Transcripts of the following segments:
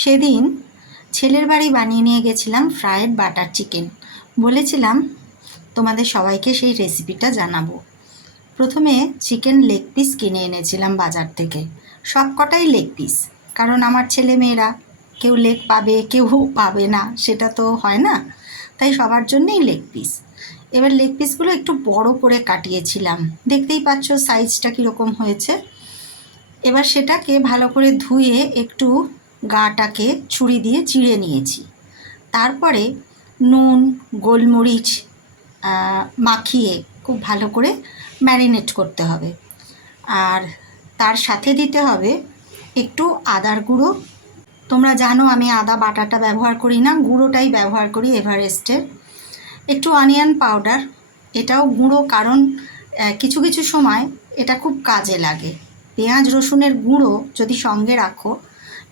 সেদিন ছেলের বাড়ি বানিয়ে নিয়ে গেছিলাম ফ্রায়েড বাটার চিকেন। বলেছিলাম তোমাদের সবাইকে সেই রেসিপিটা জানাবো। প্রথমে চিকেন লেগ পিস কিনে এনেছিলাম বাজার থেকে, সব কটাই লেগ পিস, কারণ আমার ছেলে মেয়েরা কেউ লেগ পাবে কেউ পাবে না, সেটা তো হয় না, তাই সবার জন্যেই লেগ পিস। এবার লেগ পিসগুলো একটু বড় করে কাটিয়েছিলাম, দেখতেই পাচ্ছ সাইজটা কীরকম হয়েছে। এবার সেটাকে ভালো করে ধুয়ে একটু গাটাকে ছুরি দিয়ে চিড়ে নিয়েছি। তারপরে নুন গোলমরিচ মাখিয়ে খুব ভালো করে ম্যারিনেট করতে হবে। আর তার সাথে দিতে হবে একটু আদার গুঁড়ো। তোমরা জানো আমি আদা বাটাটা ব্যবহার করি না, গুঁড়োটাই ব্যবহার করি এভারেস্টের। একটু অনিয়ন পাউডার, এটাও গুঁড়ো, কারণ কিছু কিছু সময় এটা খুব কাজে লাগে। পেঁয়াজ রসুনের গুঁড়ো যদি সঙ্গে রাখো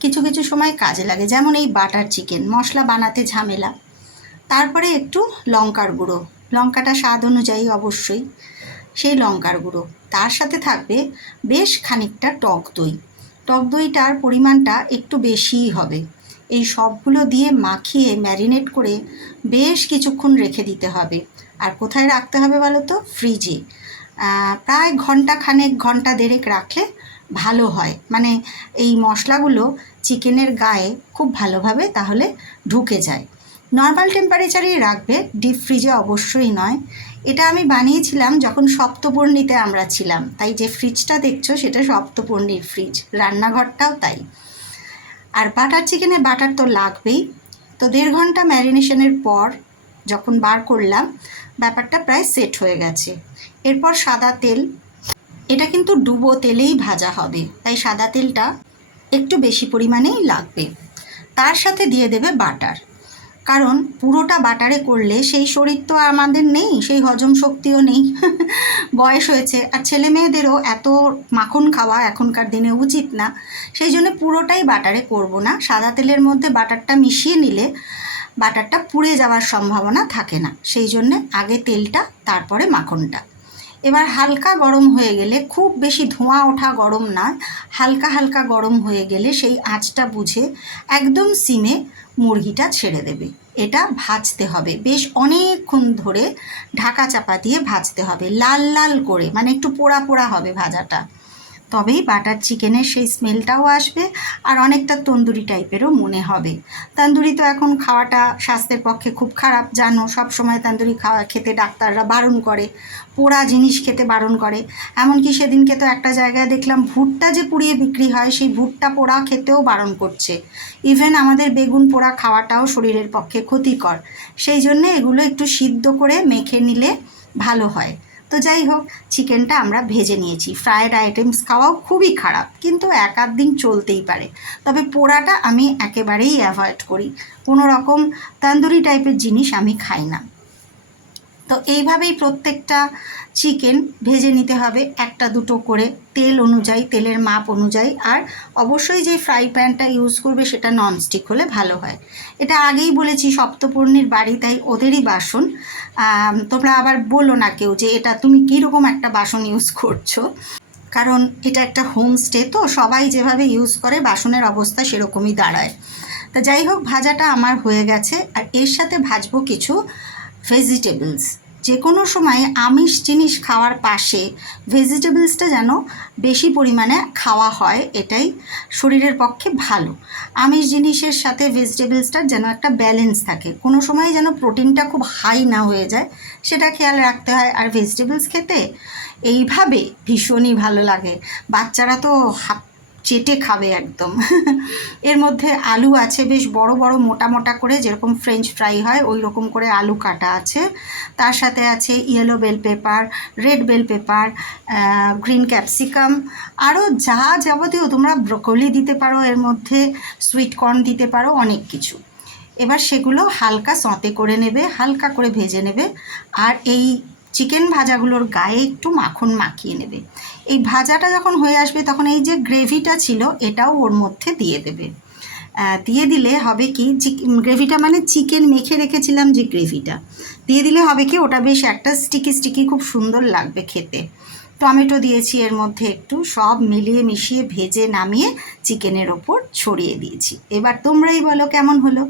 কিছু কিছু সময় কাজে লাগে, যেমন এই বাটার চিকেন মশলা বানাতে ঝামেলা। তারপরে একটু লঙ্কার গুঁড়ো, লঙ্কাটা স্বাদ অনুযায়ী অবশ্যই, সেই লঙ্কার গুঁড়ো। তার সাথে থাকবে বেশ খানিকটা টক দই। টক দইটার পরিমাণটা একটু বেশিই হবে। এই সবগুলো দিয়ে মাখিয়ে ম্যারিনেট করে বেশ কিছুক্ষণ রেখে দিতে হবে। আর কোথায় রাখতে হবে বলো তো? ফ্রিজে। প্রায় ঘন্টা দেড়েক রাখলে ভালো হয়, মানে এই মশলাগুলো চিকেনের গায়ে খুব ভালোভাবে তাহলে ঢুকে যায়। নর্মাল টেম্পারেচারেই রাখবে, ডিপ ফ্রিজে অবশ্যই নয়। এটা আমি বানিয়েছিলাম যখন সপ্তপর্ণীতে আমরা ছিলাম, তাই যে ফ্রিজটা দেখছো সেটা সপ্তপর্ণীর ফ্রিজ, রান্নাঘরটাও তাই। আর বাটার চিকেনে বাটার তো লাগবেই। তো 1.5 ঘন্টা ম্যারিনেশনের পর যখন বার করলাম, ব্যাপারটা প্রায় সেট হয়ে গেছে। এরপর সাদা তেল, এটা কিন্তু ডুবো তেলেই ভাজা হবে, তাই সাদা তেলটা একটু বেশি পরিমাণেই লাগবে। তার সাথে দিয়ে দেবে বাটার, কারণ পুরোটা বাটারে করলে সেই শরীর তো আমাদের নেই, সেই হজম শক্তিও নেই বয়স হয়েছে, আর ছেলে মেয়েদেরও এত মাখন খাওয়া এখনকার দিনে উচিত না। সেই জন্য পুরোটাই বাটারে করব না, সাদা তেলের মধ্যে বাটারটা মিশিয়ে নিলে বাটারটা পুড়ে যাওয়ার সম্ভাবনা থাকে না, সেই জন্যে আগে তেলটা তারপরে মাখনটা। এবার হালকা গরম হয়ে গেলে, খুব বেশি ধোঁয়া ওঠা গরম নয়, হালকা হালকা গরম হয়ে গেলে সেই আঁচটা বুঝে একদম সিমে মুরগিটা ছেড়ে দেবে। এটা ভাজতে হবে বেশ অনেকক্ষণ ধরে, ঢাকা চাপা দিয়ে ভাজতে হবে লাল লাল করে, মানে একটু পোড়া পোড়া হবে ভাজাটা, তবেই বাটার চিকেনের সেই স্মেলটাও আসবে আর অনেকটা তন্দুরি টাইপেরও মনে হবে। তন্দুরি তো এখন খাওয়াটা স্বাস্থ্যের পক্ষে খুব খারাপ, জানো, সব সময় তন্দুরি খেতে ডাক্তাররা বারণ করে, পোড়া জিনিস খেতে বারণ করে। এমনকি সেদিনকে তো একটা জায়গায় দেখলাম ভুট্টা যে পুড়িয়ে বিক্রি হয়, সেই ভুট্টা পোড়া খেতেও বারণ করছে। ইভেন আমাদের বেগুন পোড়া খাওয়াটাও শরীরের পক্ষে ক্ষতিকর, সেই জন্যে এগুলো একটু সিদ্ধ করে মেখে নিলে ভালো হয়। তো যাই হোক, চিকেনটা আমরা ভেজে নিয়েছি। ফ্রায়েড আইটেমস খাওয়াও খুবই খারাপ, কিন্তু এক আধ দিন চলতেই পারে, তবে পোড়াটা আমি একেবারেই অ্যাভয়েড করি। কোনো রকম তন্দুরি টাইপের জিনিস আমি খাই না। তো এইভাবেই প্রত্যেকটা চিকেন ভেজে নিতে হবে, একটা দুটো করে, তেল অনুযায়ী, তেলের মাপ অনুযায়ী। আর অবশ্যই যে ফ্রাই প্যানটা ইউজ করবে সেটা ননস্টিক হলে ভালো হয়। এটা আগেই বলেছি সপ্তপর্ণীর বাড়ি, তাই ওদেরই বাসন। তোমরা আবার বলো না কেউ যে এটা তুমি কীরকম একটা বাসন ইউজ করছো, কারণ এটা একটা হোমস্টে, তো সবাই যেভাবে ইউজ করে বাসনের অবস্থা সেরকমই দাঁড়ায়। তা যাই হোক, ভাজাটা আমার হয়ে গেছে। আর এর সাথে ভাজবো কিছু ভেজিটেবলস। যে কোনো সময় আমিষ জিনিস খাওয়ার পাশে ভেজিটেবলসটা যেন বেশি পরিমাণে খাওয়া হয়, এটাই শরীরের পক্ষে ভালো। আমিষ জিনিসের সাথে ভেজিটেবলসটার যেন একটা ব্যালেন্স থাকে, কোনো সময় যেন প্রোটিনটা খুব হাই না হয়ে যায়, সেটা খেয়াল রাখতে হয়। আর ভেজিটেবলস খেতে এইভাবে ভীষণই ভালো লাগে, বাচ্চারা তো হাত চেটে খাবে একদম এর মধ্যে আলু আছে বেশ বড় বড় মোটা মোটা করে, যেরকম ফ্রেঞ্চ ফ্রাই হয় ওই রকম করে আলু কাটা আছে। তার সাথে আছে yellow bell pepper, red bell pepper, green capsicum, আরও যা যাবতীয়, তোমরা ব্রোকলি দিতে পারো এর মধ্যে, সুইট কর্ন দিতে পারো, অনেক কিছু। এবার সেগুলো হালকা সঁতে করে নেবে, হালকা করে ভেজে নেবে। আর এই চিকেন ভাজাগুলোর গায়ে একটু মাখন মাখিয়ে নেবে। এই ভাজাটা যখন হয়ে আসবে তখন এই যে গ্রেভিটা ছিল এটাও ওর মধ্যে দিয়ে দেবে। দিয়ে দিলে হবে কি, গ্রেভিটা মানে চিকেন মেখে রেখেছিলাম যে গ্রেভিটা দিয়ে দিলে হবে কি, ওটা বেশ একটা স্টিকি স্টিকি খুব সুন্দর লাগবে খেতে। তো টমেটো দিয়েছি এর মধ্যে একটু, সব মিলিয়ে মিশিয়ে ভেজে নামিয়ে চিকেনের ওপর ছড়িয়ে দিয়েছি। এবার তোমরাই বলো কেমন হলো।